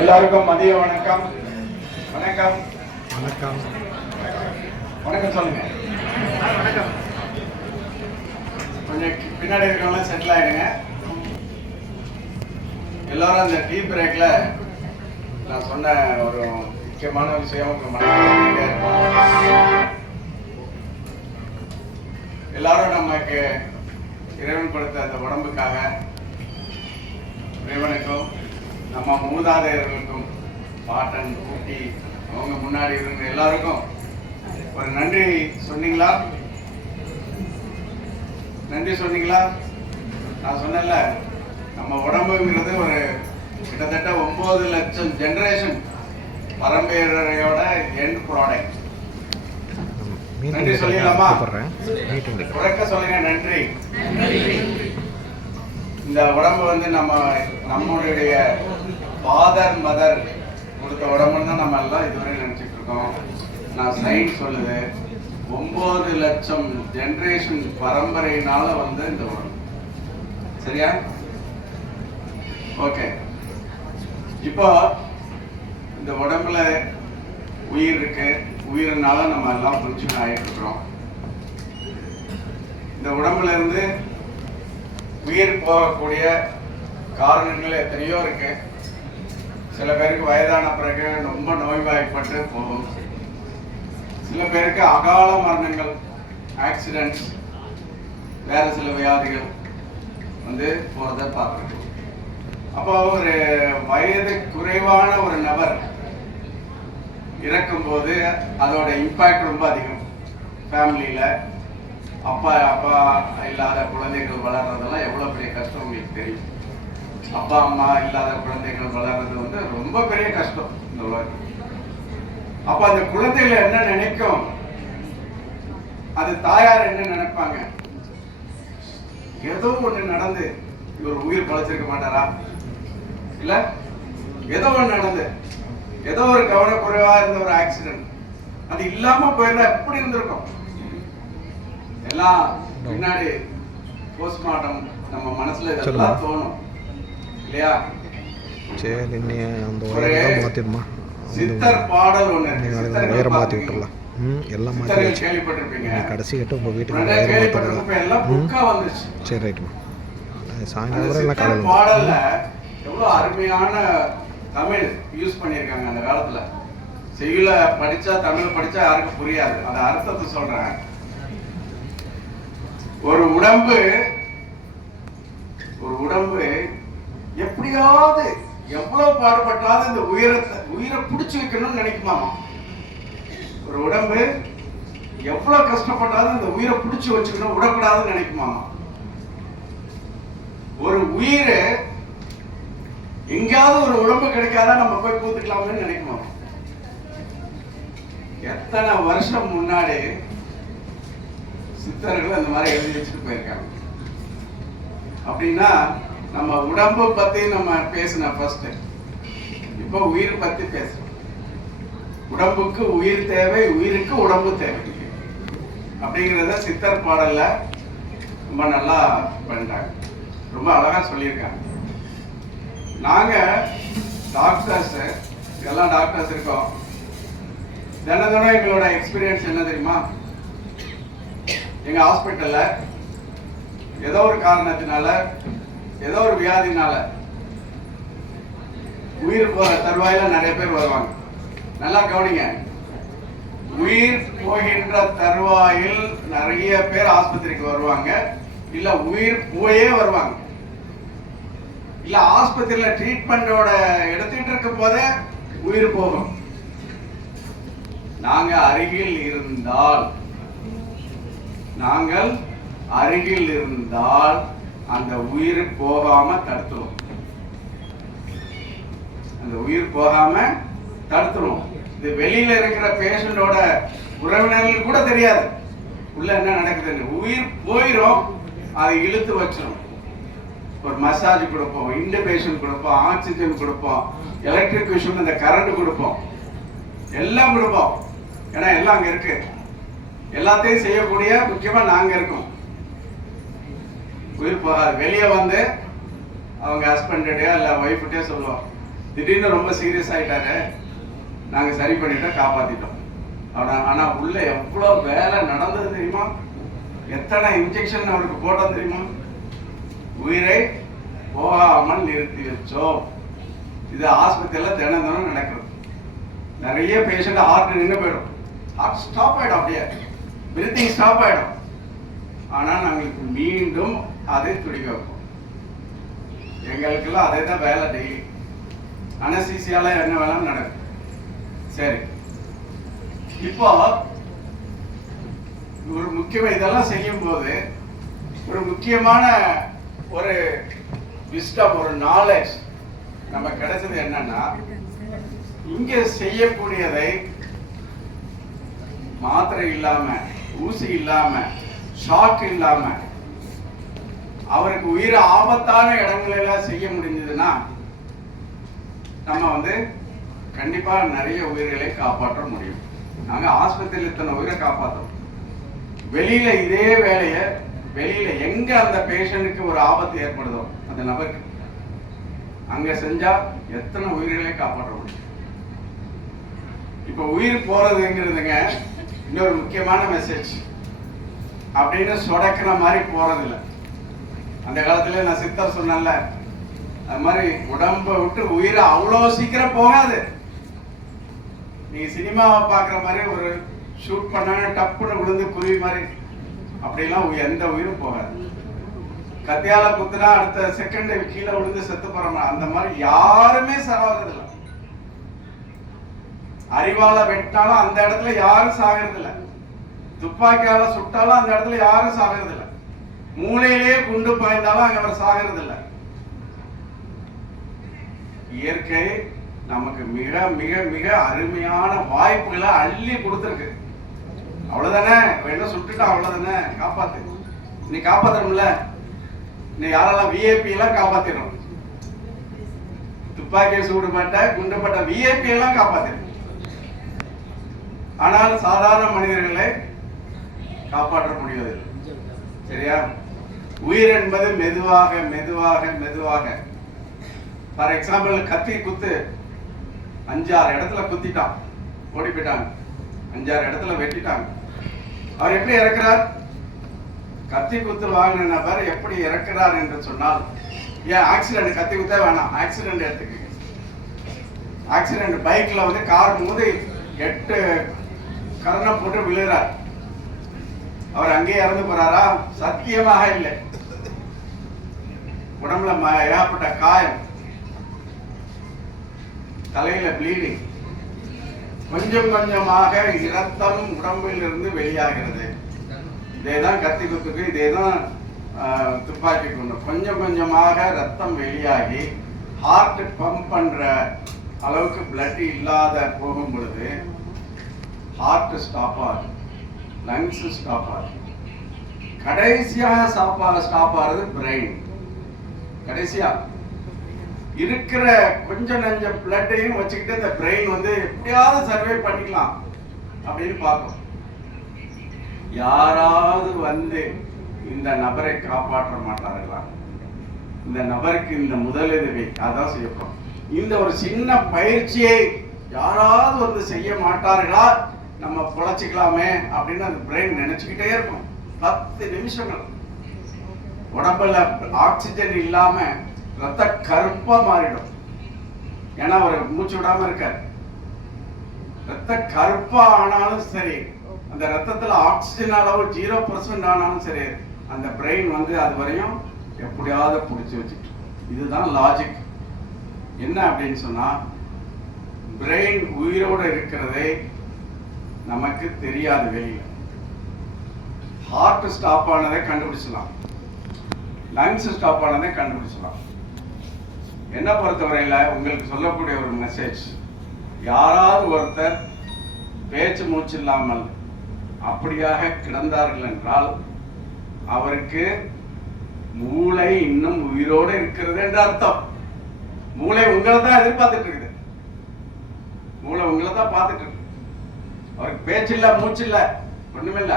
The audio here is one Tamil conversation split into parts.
எல்லாருக்கும் மதிய வணக்கம். வணக்கம் வணக்கம் வணக்கம் சொல்லுங்க. வணக்கம். கொஞ்சம் பின்னாடி இருக்கவங்க செட்டில் ஆயிடுங்க. எல்லாரும் அந்த டீ பிரேக்ல நான் சொன்ன ஒரு முக்கியமான விஷயம் உங்க மனதில் எல்லாரும் நமக்கு இறைவன் கொடுத்த அந்த உடம்புக்காக இறைவனுக்கும் நம்ம மூதாதையர்களுக்கும் பாட்டன் கூட்டி அவங்க முன்னாடி இருந்த எல்லாருக்கும் ஒரு நன்றி சொன்னீங்களா? நன்றி சொன்னீங்களா? நான் சொன்னேன்ல, நம்ம உடம்புங்கிறது ஒரு கிட்டத்தட்ட 9 லட்சம் ஜெனரேஷன் பரம்பரையோட எண்ட் ப்ராடக்ட். நன்றி சொல்லிடலாமா? உறக்க சொல்லுங்க நன்றி. இந்த உடம்பு வந்து நம்மளுடைய ஃபாதர் மதர் கொடுத்த உடம்புன்னு தான் நம்ம எல்லாம் இதுவரை நினைச்சிட்டு இருக்கோம். நான் சயின்ஸ் சொல்லுது 9 லட்சம் ஜெனரேஷன் பரம்பரையினால வந்து இந்த உடம்பு. சரியா? ஓகே. இப்போ இந்த உடம்புல உயிர் இருக்கு. உயிரினால நம்ம எல்லாம் ஃபங்க்ஷன் ஆகிட்டு இருக்கிறோம். இந்த உடம்புல இருந்து உயிர் போகக்கூடிய காரணங்கள் எத்தனையோ இருக்கு. சில பேருக்கு வயதான பிறகு ரொம்ப நோய்வாய்ப்பட்டு போகும். சில பேருக்கு அகால மரணங்கள், ஆக்சிடென்ட்ஸ், வேற சில வியாதிகள் வந்து போறதை பார்க்கணும். அப்போ ஒரு வயது குறைவான ஒரு நபர் இறக்கும் போது அதோட இம்பாக்ட் ரொம்ப அதிகம். ஃபேமிலியில அப்பா இல்லாத குழந்தைகள் வளர்றதெல்லாம் எவ்வளவு பெரிய கஷ்டம் உங்களுக்கு தெரியும். அப்பா அம்மா இல்லாத குழந்தைகள் வளர்றது வந்து ரொம்ப பெரிய கஷ்டம் இந்த உலகம். அப்ப அந்த குழந்தைகள் என்ன நினைக்கும், அது தாயார் என்ன நினைப்பாங்க? ஏதோ ஒண்ணு நடந்து இவர் உயிர் பழச்சிருக்க மாட்டாரா? இல்ல ஏதோ ஒண்ணு நடந்து, ஏதோ ஒரு கவனக்குறைவா இருந்த ஒரு ஆக்சிடென்ட், அது இல்லாம போயிருந்தா எப்படி இருந்திருக்கும்? எல்லாம் பின்னாடி போஸ்ட்மார்ட்டம் நம்ம மனசுல இதெல்லாம் தோணும் இல்லையா? சரி, நீ அந்த உயரம் மாத்திடுமா? சித்தர் பாடல் ஒண்ணு உயரம் மாத்தி விட்டுறலாம். எல்லாம் மாத்தி கேள்விப்பட்டிருப்பீங்க. கடைசி கிட்ட உங்க வீட்டுக்கு உயரம் மாத்திடலாம். சரி, ரைட்டுமா. சாயங்காலம் எல்லாம் காலையில் பாடல்ல எவ்வளவு அருமையான தமிழ் யூஸ் பண்ணியிருக்காங்க அந்த காலத்துல. செய்யுள படிச்சா, தமிழ் படிச்சா யாருக்கும் புரியாது. அந்த அர்த்தத்தை சொல்றேன். ஒரு உடம்பு எப்படியாவது எவ்வளவு பாடுபட்டாலும் இந்த உயிரை பிடிச்சு வைக்கணும்னு நினைக்குமாமா. ஒரு உடம்பு எவ்வளவு கஷ்டப்பட்டாலும் இந்த உயிரை பிடிச்சு வச்சுக்கணும், விடக்கூடாதுன்னு நினைக்குமாமா. ஒரு உயிரை எங்கேயாவது ஒரு உடம்பு கிடைக்காதான் நம்ம போய் கூத்துக்கலாம்னு நினைக்குமா. எத்தனை வருஷம் முன்னாடி சித்தர்கள் அந்த மாதிரி எழுதி வச்சுட்டு போயிருக்காங்க. அப்படின்னா நம்ம உடம்பு பத்தி நம்ம பேசின ஃபர்ஸ்ட், இப்போ உயிர் பத்தி பேசுறோம். உடம்புக்கு உயிர் தேவை, உயிருக்கு உடம்பு தேவை அப்படிங்கிறத சித்தர் பாடல்ல ரொம்ப நல்லா பண்ணிட்டாங்க. ரொம்ப அழகா சொல்லியிருக்காங்க. நாங்க டாக்டர்ஸ், எல்லாம் டாக்டர்ஸ் இருக்கோம். தினம் எங்களோட எக்ஸ்பீரியன்ஸ் என்ன தெரியுமா? எங்க ஹாஸ்பிட்டல்ல ஏதோ ஒரு காரணத்தினால, ஏதோ ஒரு வியாதினால உயிர் போற தருவாயில நிறைய பேர் வருவாங்க. நல்லா கவனிங்க. உயிர் போகின்ற தருவாயில் நிறைய பேர் ஆஸ்பத்திரிக்கு வருவாங்க. இல்ல உயிர் போயே வருவாங்க. இல்ல ஆஸ்பத்திரியில ட்ரீட்மெண்டோட எடுத்துட்டு இருக்கும் போதே உயிர் போகும். நாங்கள் அருகில் இருந்தால் அந்த உயிர் போகாம தடுத்துரும். இது வெளியில இருக்கிற பேஷண்டோட உறவினர்கள் கூட தெரியாது உள்ள என்ன நடக்குதுன்னு. உயிர் போயிரும், அதை இழுத்து வச்சிரும். ஒரு மசாஜ் கொடுப்போம், இன்டபேஷன் கொடுப்போம், ஆக்சிஜன் கொடுப்போம், எலக்ட்ரிகேஷன், இந்த கரண்ட் கொடுப்போம், எல்லாம் கொடுப்போம். ஏன்னா எல்லாம் அங்க இருக்கு. எல்லாத்தையும் செய்யக்கூடிய முக்கியமா நாங்க இருக்கோம். உயிர் போகாது. வெளியே வந்து அவங்க ஹஸ்பண்டே இல்லை ஒய்ஃப்கிட்டே சொல்லுவோம், திடீர்னு ரொம்ப சீரியஸ் ஆகிட்டாரு, நாங்கள் சரி பண்ணிட்டோம், காப்பாற்றிட்டோம். ஆனால் உள்ள எவ்வளோ வேலை நடந்தது தெரியுமா? எத்தனை இன்ஜெக்ஷன் அவருக்கு போட்டோம் தெரியுமா? உயிரை போகாமல் நிறுத்தி வச்சோம். இது ஆஸ்பத்திரியில் தினம் நடக்குது. நிறைய பேஷண்ட் ஹார்ட் நின்று போயிடும், ஹார்ட் ஸ்டாப் ஆகிடும், அப்படியே பிரீத்திங் ஸ்டாப் ஆகிடும். ஆனால் நாங்களுக்கு மீண்டும் அதை துடிக்க வைப்போம். எங்களுக்கெல்லாம் அதே தான் வேலை டெய்லி. அனஸ்தீசியால என்ன வேலை நடக்கும். சரி, இப்போ ஒரு முக்கியமாக இதெல்லாம் செய்யும் போது ஒரு முக்கியமான ஒரு விஸ்டம், ஒரு நாலேஜ் நம்ம கிடைச்சது என்னன்னா, இங்க செய்யக்கூடியதை மாத்திரை இல்லாம, ஊசி இல்லாம, ஷாக் இல்லாம அவருக்கு உயிர் ஆபத்தான இடங்களெல்லாம் செய்ய முடிஞ்சதுன்னா நம்ம கண்டிப்பா நிறைய உயிர்களை காப்பாற்ற முடியும். நாங்க ஆஸ்பத்திரியில் இத்தனை உயிரை காப்பாற்றோம். வெளியில இதே வேலையை வெளியில எங்க அந்த பேஷண்ட்டுக்கு ஒரு ஆபத்து ஏற்படுதோ அந்த நபருக்கு அங்க செஞ்சா எத்தனை உயிர்களை காப்பாற்ற முடியும். இப்ப உயிர் போறதுங்கிறதுங்க இன்னொரு முக்கியமான மெசேஜ். அப்படின்னு சொடக்கிற மாதிரி போறதில்லை. அந்த காலத்துல நான் சித்தர் சொன்னேன்ல, அது மாதிரி உடம்பை விட்டு உயிரை அவ்வளோ சீக்கிரம் போகாது. நீங்க சினிமாவை பார்க்குற மாதிரி ஒரு ஷூட் பண்ணாங்க, டப்புன்னு விழுந்து குருவி மாதிரி அப்படிலாம் எந்த உயிரும் போகாது. கத்தியால குத்துனா அடுத்த செகண்ட் கீழே விழுந்து செத்து போறோம், அந்த மாதிரி யாருமே சாகிறதில்லை. அறிவால வெட்டினாலும் அந்த இடத்துல யாரும் சாகிறதில்லை. துப்பாக்கியால சுட்டாலும் அந்த இடத்துல யாரும் சாகிறதில்லை. மூளையிலேயே குண்டு பாய்ந்தாலும் அங்க அவர் சாகிறதில்லை. இயற்கை நமக்கு மிக மிக மிக அருமையான வாய்ப்புகளை அள்ளி கொடுத்துருக்கு. அவ்வளவுதானே, என்ன சுட்டுட்டா அவ்வளவுதானே, காப்பாத்து. நீ காப்பாத்தணும்ல, நீ யாரெல்லாம் விஐபி எல்லாம் காப்பாத்திடும். துப்பாக்கியை சூடுபட்ட குண்டுபட்ட விஐபி எல்லாம் காப்பாத்திடும். ஆனால் சாதாரண மனிதர்களை காப்பாற்ற முடியாது. சரியா? உயிர் என்பது மெதுவாக மெதுவாக மெதுவாக. ஃபார் எக்ஸாம்பிள், கத்தி குத்து 5-6 இடத்துல குத்திட்டான், ஓடி போயிட்டாங்க. 5-6 இடத்துல வெட்டிட்டாங்க. அவர் எப்படி இறக்கிறார்? கத்தி குத்து வாங்கின நபர் எப்படி இறக்கிறார் என்று சொன்னால், ஏன் ஆக்சிடென்ட், கத்தி குத்தே வேணாம், ஆக்சிடென்ட் எடுத்துக்க. ஆக்சிடென்ட் பைக்ல கார் மோதி 8 கரணம் போட்டு விழுகிறார். அவர் அங்கேயே இறந்து போறாரா? சத்தியமாக இல்லை. உடம்புல ஏகப்பட்ட காயம், தலையில ப்ளீடிங், கொஞ்சம் கொஞ்சமாக இரத்தம் உடம்பில் இருந்து வெளியாகிறது. இதேதான் கத்தி குத்துக்கு, இதேதான் துப்பாக்கி கொண்டு கொஞ்சம் கொஞ்சமாக ரத்தம் வெளியாகி ஹார்ட் பம்ப் பண்ற அளவுக்கு பிளட் இல்லாத போகும் பொழுது ஹார்ட் ஸ்டாப் ஆகுது, லங்ஸ் ஸ்டாப் ஆகுது. கடைசியாக ஸ்டாப் ஆகுது பிரெயின். கடைசியா இருக்கிற கொஞ்சம் நஞ்ச பிளட்டையும் வச்சுக்கிட்டு இந்த பிரெயின் எப்படியாவது சர்வே பண்ணிக்கலாம் அப்படின்னு பார்க்கும். யாராவது இந்த நபரை காப்பாற்ற மாட்டார்களா? இந்த நபருக்கு இந்த முதலுதவி அதான் செய்யப்படும். இந்த ஒரு சின்ன பயிற்சியை யாராவது செய்ய மாட்டார்களா? நம்ம பொழைச்சிக்கலாமே அப்படின்னு அந்த பிரெயின் நினைச்சுக்கிட்டே இருக்கும். 10 நிமிஷங்கள் உடம்புல ஆக்சிஜன் இல்லாம ரத்த கருப்பா மாறிடும். ஏன்னா அவர் மூச்சு விடாம இருக்காரு. ரத்த கருப்பா ஆனாலும் சரி, அந்த ரத்தத்துல ஆக்சிஜன் அளவு 0% ஆனாலும் சரி, அந்த பிரெயின் அது வரையும் எப்படியாவது பிடிச்சி வச்சுட்டு. இதுதான் லாஜிக். என்ன அப்படின்னு சொன்னா, பிரெயின் உயிரோடு இருக்கிறதே நமக்கு தெரியாது. வெளியில ஹார்ட் ஸ்டாப் ஆனதை கண்டுபிடிச்சலாம், லங்ஸ் ஸ்டாப் ஆனதை கண்டுபிடிச்சலாம். என்ன பொறுத்தவரையில உங்களுக்கு சொல்லக்கூடிய ஒரு மெசேஜ், யாராவது ஒருத்தர் பேச்சு மூச்சு இல்லாமல் அப்படியாக கிடந்தார்கள் என்றால் அவருக்கு மூளை இன்னும் உயிரோடு இருக்கிறது என்று அர்த்தம். மூளை உங்களை தான் எதிர்பார்த்துட்டு இருக்குது. மூளை உங்களை தான் பார்த்துட்டு இருக்கு. அவருக்கு பேச்சு இல்ல, மூச்சு இல்ல, ஒண்ணுமில்ல,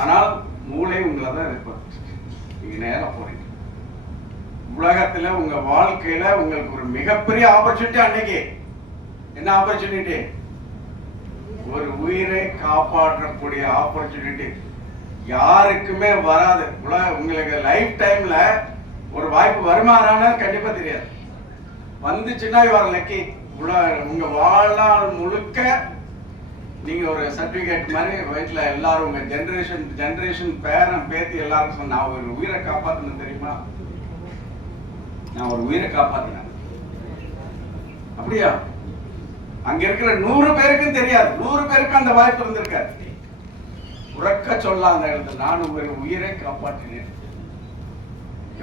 ஆனால் மூளை உங்களை தான் எதிர்பார்த்து. நீங்க நேரம் உலகத்துல உங்க வாழ்க்கையில உங்களுக்கு ஒரு மிகப்பெரிய ஆப்பர்ச்சுனிட்டி அன்னைக்கு. என்ன ஆப்பர்ச்சுனிட்டி? ஒரு உயிரை காப்பாற்றக்கூடிய ஆப்பர்ச்சுனிட்டி. யாருக்குமே வராது. உங்களுக்கு லைஃப் டைம்ல ஒரு வாய்ப்பு வருமாறான கண்டிப்பா தெரியாது. வந்துச்சுன்னா இவர் லக்கி. உங்க வாழ்நாள் முழுக்க நீங்க ஒரு சர்டிபிகேட் மாதிரி வீட்டுல எல்லாரும் உங்க ஜெனரேஷன் பேரன் பேத்தி எல்லாரும் சொன்ன நான் ஒரு உயிரை காப்பாத்தினேன் தெரியுமா, நான் ஒரு உயிரை காப்பாத்தினேன். அப்படியா? அங்க இருக்கிற 100 பேருக்கும் தெரியாது. 100 பேருக்கு அந்த வாய்ப்பு இருந்திருக்காரு. உறக்க சொல்லலாம் அந்த இடத்துல, நான் ஒரு உயிரை காப்பாற்றினேன்.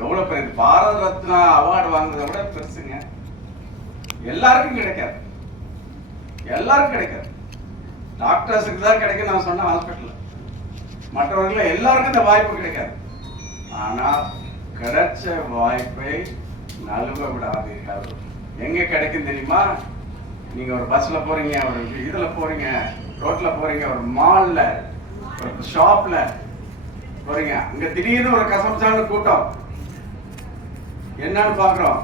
எவ்வளவு பேர் பாரத ரத்னா அவார்டு வாங்குறத விட பெருசுங்க. எல்லாருக்கும் கிடைக்காது, எல்லாருக்கும் கிடைக்காது. டாக்டர்ஸுக்கு தான் கிடைக்கும் நான் சொன்ன ஹாஸ்பிட்டல், மற்றவர்கள் எல்லாருக்கும் இந்த வாய்ப்பு கிடைக்காது. ஆனா கிடைச்ச வாய்ப்பை நழுவ விடாதீர்கள். எங்க கிடைக்கும் தெரியுமா? நீங்க ஒரு பஸ்ல போறீங்க, ஒரு இதுல போறீங்க, ரோட்ல போறீங்க, ஒரு மால்ல, ஒரு ஷாப்ல போறீங்க, அங்க திடீர்னு ஒரு கசம்சான கூட்டம். என்னன்னு பாக்குறோம்,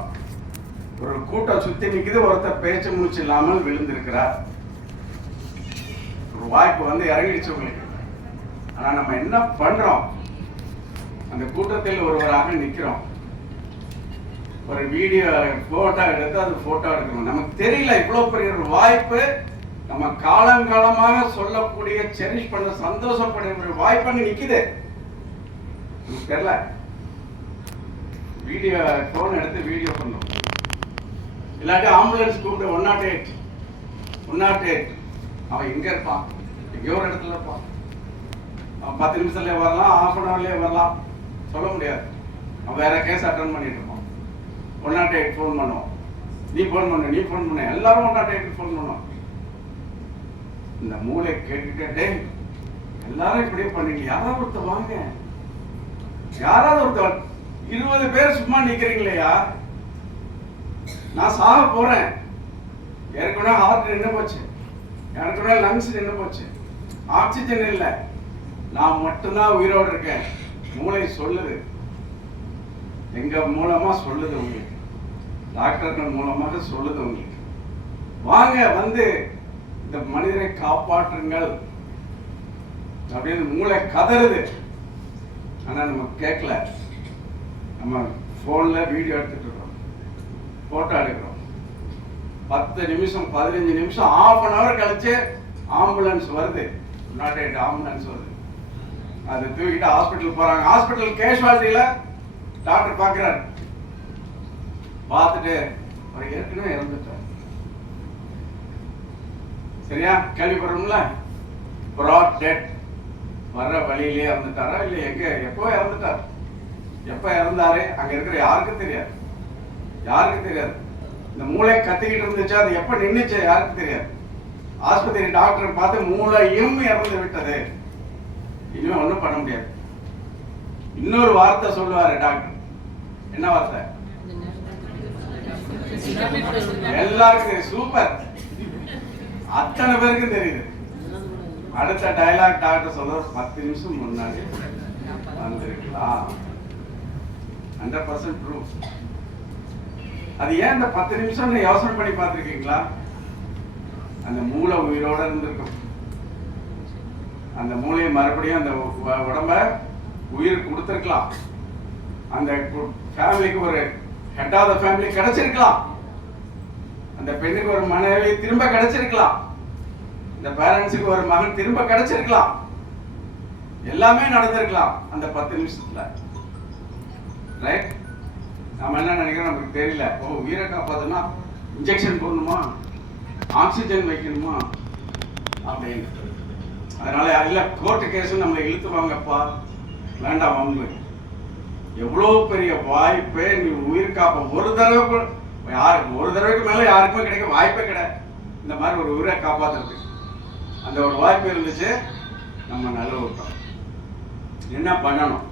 ஒரு கூட்டம் சுத்தி நிக்குது, ஒருத்தர் பேச்சு மூச்சு இல்லாமல் விழுந்திருக்கிறார். ஒரு வாய்ப்பு வந்து இறங்கிடுச்சு உங்களுக்கு. ஆனா நம்ம என்ன பண்றோம்? அந்த கூட்டத்தில் ஒருவராக நிக்கிறோம், ஒரு வீடியோ போட்டோ எடுத்து அது போட்டோ எடுக்கணும். நமக்கு தெரியல இவ்வளவு பெரிய ஒரு வாய்ப்பு நம்ம காலங்காலமாக சொல்லக்கூடிய செரிஷ் பண்ண சந்தோஷப்பட ஒரு வாய்ப்பு நிக்குது. தெரியல, வீடியோ போன் எடுத்து வீடியோ பண்ணும். இல்லாட்டி ஆம்புலன்ஸ் கூப்பிட்டு 108 அவன் எங்க இருப்பான்? எங்கேயோ ஒரு இடத்துல இருப்பான். அவன் 10 நிமிஷத்துலயே வரலாம், ½ அன் ஹவர்லயே வரலாம், சொல்ல முடியாது. அவன் வேற கேஸ் அட்டன் பண்ணிட்டு இருப்பான். 108 ஃபோன் பண்ணுவோம். நீ ஃபோன் பண்ண எல்லாரும் 108 ஃபோன் பண்ணுவோம். இந்த மூளை கேட்டுக்கிட்டே எல்லாரும் இப்படியே பண்ணீங்க. யாராவது ஒருத்தர் வாங்க, யாராவது ஒருத்தர். 20 பேர் சும்மா நிக்கிறீங்களேயா? நான் சாக போறேன், ஏற்கனவே ஹார்ட் நின்று போச்சு, ஏற்கனவே லங்ஸ் நின்று போச்சு, ஆக்சிஜன் இல்லை, நான் மட்டும்தான் உயிரோடு இருக்கேன். மூளை சொல்லுது, எங்க மூலமா சொல்லுது உங்களுக்கு, டாக்டர்கள் மூலமாக சொல்லுது உங்களுக்கு, வாங்க வந்து இந்த மனிதரை காப்பாற்றுங்கள் அப்படின்னு மூளை கதறுது. ஆனா நம்ம கேட்கல. நம்ம போன்ல வீடியோ எடுத்துட்டு இருக்கோம், போட்டோ எடுக்கிறோம். 10 நிமிஷம் 15 நிமிஷம் ½ அன் ஹவர் கழிச்சு ஆம்புலன்ஸ் வருது, 108 ஆம்புலன்ஸ் வருது. அது தூக்கிட்டு ஹாஸ்பிட்டல் போறாங்க. ஹாஸ்பிட்டல் கேஷுவாலிட்டியில டாக்டர் பாக்குறாரு, பார்த்துட்டு அவர் ஏற்கனவே இறந்துட்டார். சரியா? கேள்விப்படுறோம்ல, ப்ராட் டெட், வர்ற வழியிலே இறந்துட்டாரா இல்ல எங்க எப்போ இறந்துட்டார்? எப்ப இறந்தாரு அங்க இருக்கிற யாருக்கும் தெரியாது, யாருக்கும் தெரியாது. இந்த மூளை கத்திக்கிட்டு இருந்துச்சு, அது எப்ப நின்னுச்சு யாருக்கும் தெரியாது. ஆஸ்பத்திரி டாக்டர் பார்த்து மூளையும் இறந்து விட்டது, இனிமே ஒண்ணும் பண்ண முடியாது. இன்னொரு வார்த்தை சொல்லுவாரு டாக்டர். என்ன வார்த்தை? எல்லாருக்கும் சூப்பர், அத்தனை பேருக்கும் தெரியுது. அடுத்த டயலாக் டாக்டர் சொல்ற 10 நிமிஷம் முன்னாடி வந்திருக்கலாம். 100% ப்ரூஃப். அது ஏன் இந்த 10 நிமிஷம் யோசனை பண்ணி பார்த்திருக்கீங்களா? அந்த மூளை உயிரோட இருந்திருக்கும். அந்த மூளையை மறுபடியும் அந்த உடம்ப உயிர் கொடுத்திருக்கலாம். அந்த ஃபேமிலிக்கு ஒரு ஹெட் ஆஃப் த ஃபேமிலி கிடைச்சிருக்கலாம். அந்த பெண்ணுக்கு ஒரு மனைவி திரும்ப கிடைச்சிருக்கலாம். இந்த பேரண்ட்ஸுக்கு ஒரு மகன் திரும்ப கிடைச்சிருக்கலாம். எல்லாமே நடந்திருக்கலாம் அந்த 10 நிமிஷத்துல. ரைட்? நம்ம என்ன நினைக்கிறோம் நமக்கு தெரியல. ஓ, உயிரை காப்பாத்துனா இன்ஜெக்ஷன் போடணுமா, ஆக்சிஜன் வைக்கணுமா அப்படின்னு. அதனால இல்ல கோர்ட்டு கேஸ் நம்மளை இழுத்துவாங்கப்பா, வேண்டாம் வம்பு. எவ்வளவு பெரிய வாய்ப்பே, நீ உயிர் காப்ப ஒரு தடவைக்கு மேல யாருக்குமே கிடைக்க வாய்ப்பே கிடையாது. இந்த மாதிரி ஒரு உயிரை காப்பாத்துறதுக்கு அந்த ஒரு வாய்ப்பு இருந்துச்சு. நம்ம நல்ல விட்டோம். என்ன பண்ணணும்?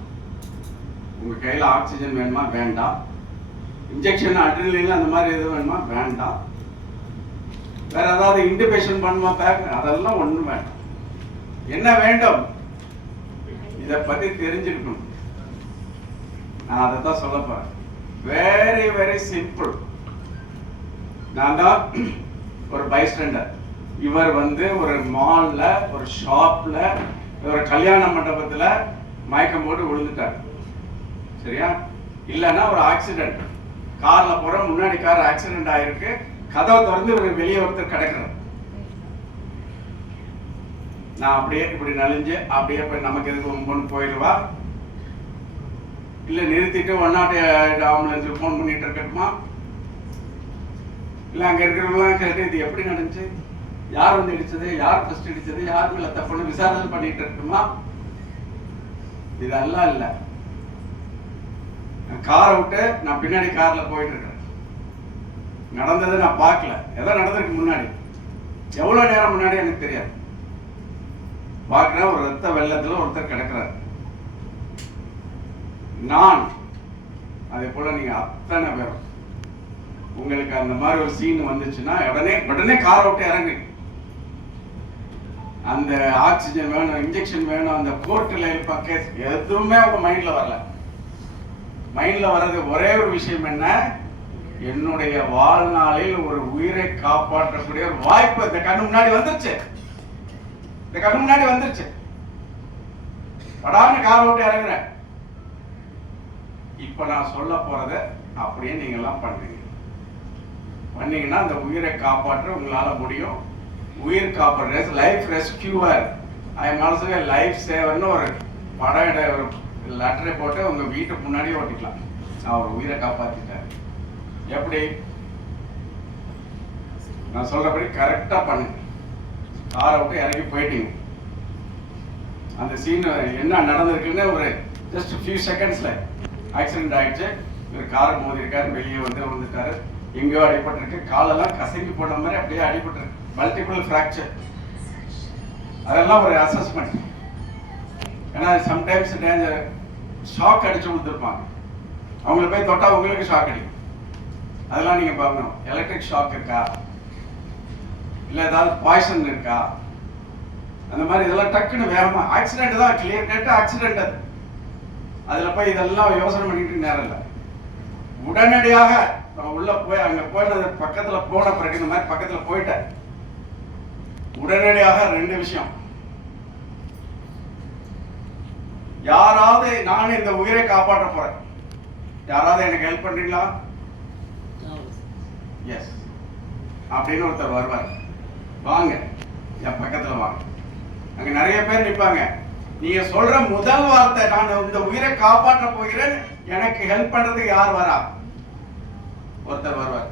உங்க கையில ஆக்சிஜன் வேணுமா? வேண்டாம். இன்ஜெக்ஷன் அட்ரினலின் அந்த மாதிரி எது வேணுமா? வேண்டாம். வேற ஏதாவது இன்டிபேஷன் பண்ணுமா? அதெல்லாம் ஒண்ணும் வேண்டாம். என்ன வேண்டும்? இதை பத்தி தெரிஞ்சிருக்கணும். நான் அதை தான் சொல்ல போறேன். Very very simple. நான் தான் ஒரு பைஸ்டாண்டர். இவர் வந்து ஒரு மால்ல, ஒரு ஷாப்ல, ஒரு கல்யாண மண்டபத்துல மயக்கம் போட்டு விழுந்துட்டார். சரியா? இல்லைன்னா ஒரு ஆக்சிடென்ட், கார்ல போற முன்னாடி கார் ஆக்சிடென்ட் ஆயிருக்கு, கதவை திறந்து ஒரு வெளியே ஒருத்தர் கிடக்குறார். நான் அப்படியே இப்படி நலிஞ்சு அப்படியே போய் நமக்கு எதுக்கு போயிடுவா, இல்ல நிறுத்திட்டு 108 ஆம்புலன்ஸுக்கு ஃபோன் பண்ணிட்டு இருக்கட்டுமா, இல்ல அங்க இருக்கிறவங்களாம் கேட்டு இது எப்படி நடந்துச்சு, யார் வந்து இடிச்சது, யார் ஃபர்ஸ்ட் இடிச்சது, யார் மேல தப்புன்னு விசாரணை பண்ணிட்டு இருக்கட்டுமா? இதெல்லாம் இல்ல. காரை விட்டு நான் பின்னாடி கார்ல போயிட்டு இருக்கேன். நடந்ததை நான் பார்க்கல, ஏதோ நடந்திருக்கு முன்னாடி, எவ்வளவு நேரம் முன்னாடி எனக்கு தெரியாது. பார்க்கிறேன் ஒரு ரத்த வெள்ளத்துல ஒருத்தர் கிடக்கிறார். நான் அதே போல நீங்க அத்தனை பேரும் உங்களுக்கு அந்த மாதிரி ஒரு சீன் வந்துச்சுன்னா உடனே காரை விட்டு இறங்கு. அந்த ஆக்சிஜன் வேணும், இன்ஜெக்ஷன் வேணும், அந்த கோர்ட்டில் இருப்ப கேஸ் எதுவுமே அவங்க மைண்ட்ல வரல. மைண்ட்ல வர்றது ஒரே ஒரு விஷயம் என்ன, என்னுடைய வாழ்நாளில் ஒரு உயிரை காப்பாற்றக்கூடிய ஒரு வாய்ப்பு இந்த கண்ணு முன்னாடி வந்துருச்சு. இந்த கண்ணு முன்னாடி வந்துருச்சு. படான்னு காரை விட்டு இறங்குறேன். இப்ப நான் சொல்ல போறத அப்படியே நீங்க எல்லாம் பண்ணீங்கன்னா அந்த உயிரை காப்பாற்ற உங்களால முடியும். உயிர் காப்பாற்ற life rescuer, I am also a life சேவர்னு ஒரு படம் ஒரு லெட்டரை போட்டு உங்க வீட்டுக்கு முன்னாடியே ஓட்டிக்கலாம். நான் ஒரு உயிரை காப்பாத்திட்டேன். எப்படி? நான் சொல்றபடி கரெக்டா பண்ணுங்க. காரை விட்டு இறங்கி போயிட்டீங்க. அந்த சீன் என்ன நடந்திருக்குன்னு ஒரு ஜஸ்ட் ஃபியூ செகண்ட்ஸ்ல ஆக்சிடென்ட் ஆயிடுச்சு. இவர் கார் மோதிருக்காரு, வெளியே வந்துட்டாரு, எங்கேயோ அடிபட்டிருக்கு, காலெல்லாம் கசங்கி போட்ட மாதிரி அப்படியே அடிபட்டிருக்கு, மல்டிபிள் ஃப்ராக்சர். அதெல்லாம் ஒரு அசஸ்மெண்ட். ஏன்னா சம்டைம்ஸ் டேஞ்சர், ஷாக் அடிச்சு கொடுத்துருப்பாங்க, அவங்களை போய் தொட்டா உங்களுக்கு ஷாக் அடிக்கும். அதெல்லாம் நீங்க பார்க்கணும். எலக்ட்ரிக் ஷாக் இருக்கா, இல்ல ஏதாவது பாய்சன் இருக்கா, அந்த மாதிரி இதெல்லாம் டக்குன்னு வேகமா. ஆக்சிடென்ட் தான், கிளியர் கட் ஆக்சிடென்ட். அது அதுல போய் இதெல்லாம் யோசனை பண்ணிட்டு நேரம் இல்லை. உடனடியாக நம்ம உள்ள போய் அங்க போனது பக்கத்துல போன பிறகு இந்த மாதிரி பக்கத்துல போயிட்டேன். உடனடியாக ரெண்டு விஷயம். யாராவது நான் இந்த உயிரை காப்பாற்ற போறேன், யாராவது எனக்கு ஹெல்ப் பண்றீங்களா? எஸ் அப்படின்னு ஒருத்தர் வருவார். வாங்க என் பக்கத்துல வாங்க. அங்க நிறைய பேர் நிற்பாங்க. நீங்க சொல்ற முதல் வார்த்தை, நான் இந்த உயிரை காப்பாற்ற போகிறேன், எனக்கு ஹெல்ப் பண்றதுக்கு யார் வரா? ஒருத்தர் வருவார்.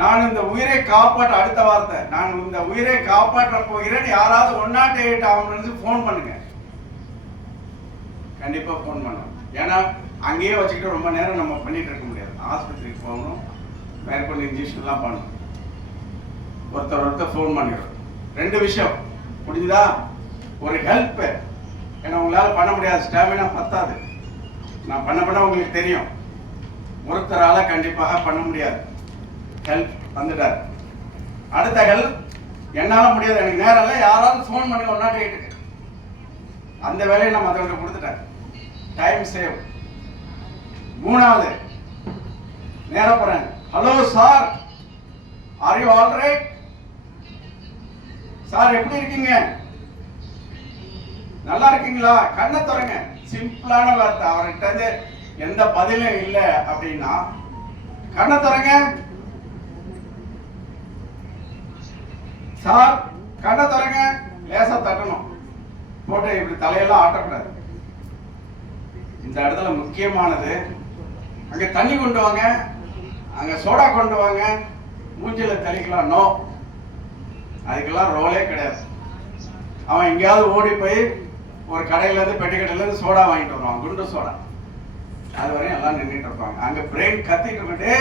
நான் இந்த உயிரை காப்பாற்ற, அடுத்த வார்த்தை, நான் இந்த உயிரை காப்பாற்ற போகிறேன், யாராவது 108 ஆம்புலன்ஸ் போன் பண்ணுங்க. கண்டிப்பா போன் பண்ணணும். ஏன்னா அங்கேயே வச்சுக்கிட்டு ரொம்ப நேரம் நம்ம பண்ணிட்டு இருக்க முடியாது. ஆஸ்பத்திரிக்கு போகணும், மேற்கொண்டு இன்ஜெக்ஷன் எல்லாம் பண்ணணும். ஒருத்தர் போன் பண்ணிடுறோம். ரெண்டு விஷயம் முடிஞ்சுதா? ஒரு ஹெல்ப், ஏன்னா உங்களால பண்ண முடியாது, ஸ்டாமினா பத்தாது. நான் பண்ண உங்களுக்கு தெரியும், ஒருத்தரால கண்டிப்பாக பண்ண முடியாது. ஹெல்ப் வந்துட்டார். அடுத்த ஹெல்ப், என்னால முடியாது, எனக்கு நேரம் இல்லை, யாராவது போன் பண்ணி 108க்கு. அந்த வேலையை நான் மற்றவங்களுக்கு கொடுத்துட்டேன். Time save. மூணாவது, நேரா போறேன். Hello sir, are you all right? Sir எப்படி இருக்கீங்க? நல்லா இருக்கீங்களா? கண்ணை திறங்க. சிம்பிளான வார்த்தை. அவர்கிட்ட எந்த பதிலும் இல்லை அப்படின்னா கண்ணை திறங்க. சார் கண்ணை திறங்க. லேசா தட்டணும், போட்டு இப்படி தலையெல்லாம் ஆட்டக்கூடாது. இந்த இடத்துல முக்கியமானது, அங்க தண்ணி கொண்டு வாங்க, அங்க சோடா கொண்டு வாங்க, மூஞ்சில தெளிக்கலாம். நோ, அதுக்கெல்லாம் ரோலே கிடையாது. அவன் எங்கேயாவது ஓடி போய் ஒரு கடையில இருந்து, பெட்டி கடையில இருந்து சோடா வாங்கிட்டு வருவான், குண்டு சோடா. அது வரையும் எல்லாம் நின்றுட்டு இருப்பாங்க. அங்க பிரெயின் கத்திட்டு இருக்கிட்டே,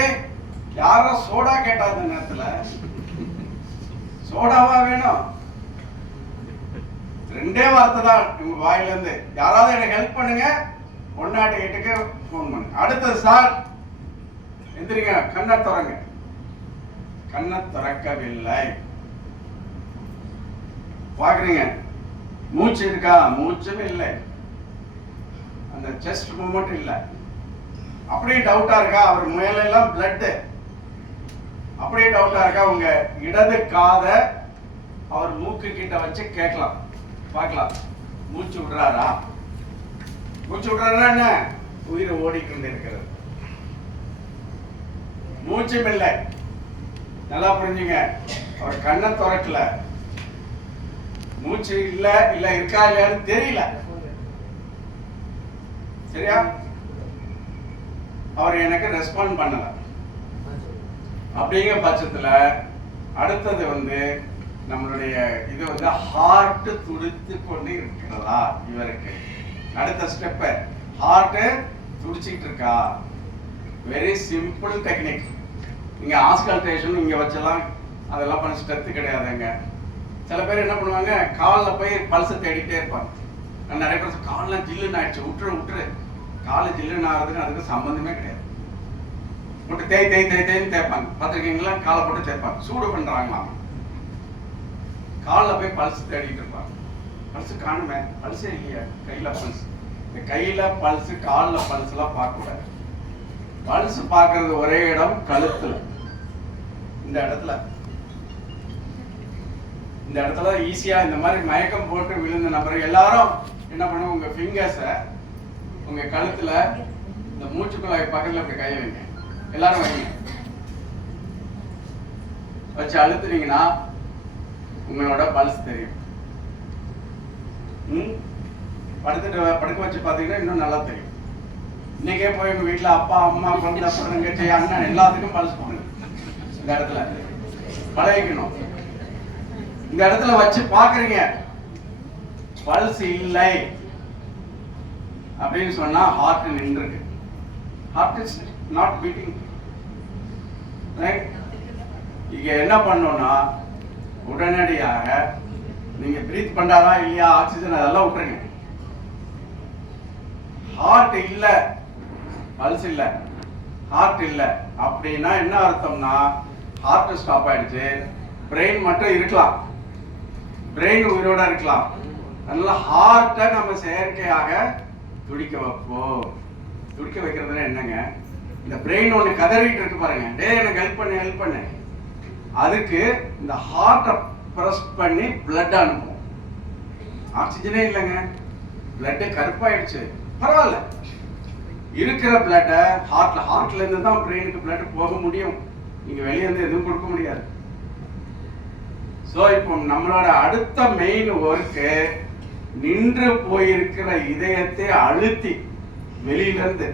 யாரோ சோடா கேட்டா அந்த நேரத்துல சோடாவா வேணும்? ரெண்டே வார்த்தை தான் உங்க வாயில இருந்து, யாராவது எனக்கு ஹெல்ப் பண்ணுங்க, 108க்கு போன் பண்ணுங்க. அடுத்தது, சார் எந்திரிங்க, கண்ணை திறங்க. கண்ணை திறக்கவில்லை. பாக்குறீங்க, மூச்சு இருக்கா? மூச்சும் இல்லை, அந்த செஸ்ட் மூமெண்ட் இல்லை. அப்படியே டவுட்டா இருக்கா? அவர் மேலெல்லாம் பிளட். அப்படியே டவுட்டா இருக்கா? உங்க இடது காத அவர் மூக்கு கிட்ட வச்சு கேட்கலாம், பார்க்கலாம். மூச்சு விடுறாரா? மூச்சு விடுறாரா? என்ன உயிரை ஓடிக்கொண்டு இருக்கிறது. மூச்சும் இல்லை. நல்லா புரிஞ்சுங்க. அவர் கண்ணை திறக்கல. மூச்சு இல்ல இருக்கா இல்லையான்னு தெரியல. சரியா? அவர் எனக்கு ரெஸ்பாண்ட் பண்ணல. அப்படிங்கிற பட்சத்துல அடுத்தது நம்மளுடைய இது ஹார்ட் துடித்து கொண்டு இருக்கிறதா இவருக்கு. அடுத்த ஸ்டெப், ஹார்ட் துடிச்சிட்டு இருக்கா. Very simple technique. நீங்க ஆஸ்கல்டேஷன் இங்க வச்சலாம், அதெல்லாம் பண்ண ஸ்டெப் கிடையாதுங்க. சில பேர் என்ன பண்ணுவாங்க, காலில் போய் பல்ஸை தேடிட்டே இருப்பாங்க. நான் நிறைய பேர் காலெலாம் ஜில்லுன்னு ஆயிடுச்சு, விட்டுரு. காலை ஜில்லுன்னு ஆகிறதுக்கு அதுக்கு சம்பந்தமே கிடையாது. போட்டு தேய்ன்னு தேய்ப்பாங்க. பார்த்துருக்கீங்களா? காலை போட்டு தேய்ப்பாங்க, சூடு பண்றாங்களாம். காலில் போய் பல்ஸ் தேடிட்டு இருப்பாங்க. பல்ஸ் காணுமே, பல்ஸே இல்லையா? கையில பல்ஸ். இந்த கையில பல்ஸ், காலில் பல்ஸ் எல்லாம் பார்க்க கூடாது. பல்ஸ் பார்க்கறது ஒரே இடம் கழுத்துல. இந்த இடத்துல ஈஸியா இந்த மாதிரி மயக்கம் போட்டு விழுந்த நபர் எல்லாரும் என்ன பண்ணுவோம், உங்க ஃபிங்கர்ஸை உங்க கழுத்துல இந்த மூச்சுக்குழாய் பக்கத்துல இப்படி கை வைங்க. எல்லாரும் வைங்க. வச்சு அழுத்துனீங்கன்னா உங்களோட பல்ஸ் தெரியும். படுக்க வச்சு பார்த்தீங்கன்னா இன்னும் நல்லா தெரியும். இன்னைக்கே போய் உங்க வீட்டுல அப்பா, அம்மா, குழந்தை, தங்கச்சி, அண்ணன் எல்லாத்துக்கும் பல்ஸ் போடுங்க. இந்த இடத்துல பழகிக்கணும். இந்த இடத்துல வச்சு பாக்குறீங்க, பல்ஸ் இல்லை அப்படின்னு சொன்னா ஹார்ட் நின்றுருக்கு. Heart is not beating. இங்க என்ன பண்ணோம்னா, உடனடியாக நீங்க பிரீத் பண்றாரா இல்லையா, ஆக்சிஜன் அதெல்லாம் விட்டுருங்க. ஹார்ட் இல்ல, பல்ஸ் இல்ல, ஹார்ட் இல்ல அப்படின்னா என்ன அர்த்தம்னா, ஹார்ட் ஸ்டாப் ஆயிடுச்சு. பிரெயின் மட்டும் இருக்கலாம், பிரெயின் உயிரோட இருக்கலாம். அதனால ஹார்ட்டை நம்ம செயற்கையாக துடிக்க வைப்போம். துடிக்க வைக்கிறதுல என்னங்க, இந்த பிரெயின் ஒண்ணு கதறிட்டு இருக்கு பாருங்க, எனக்கு ஹெல்ப் பண்ணு. அதுக்கு இந்த ஹார்ட்டை பிரஸ் பண்ணி பிளட் அனுப்பும். ஆக்சிஜனே இல்லைங்க, பிளட் கருப்பாயிடுச்சு, பரவாயில்ல. இருக்கிற பிளட்டை ஹார்ட்ல இருந்து தான் பிரெயினுக்கு பிளட் போக முடியும். நீங்க வெளியே இருந்து எதுவும் கொடுக்க முடியாது. சோ இப்போ நம்மளோட அடுத்த மெயின் ஒர்க்கு, நின்று போயிருக்கிற இதயத்தை அழுத்தி, வெளியில இருந்து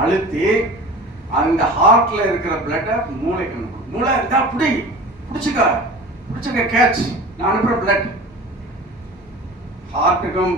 அழுத்தி அந்த ஹார்ட்ல இருக்கிற பிளட்டை மூளைக்கு அனுப்பணும். மூளை இருந்தா பிடிச்சுக்க கேட்ச், நான் அனுப்புற பிளட் ஹார்ட்டுக்கும்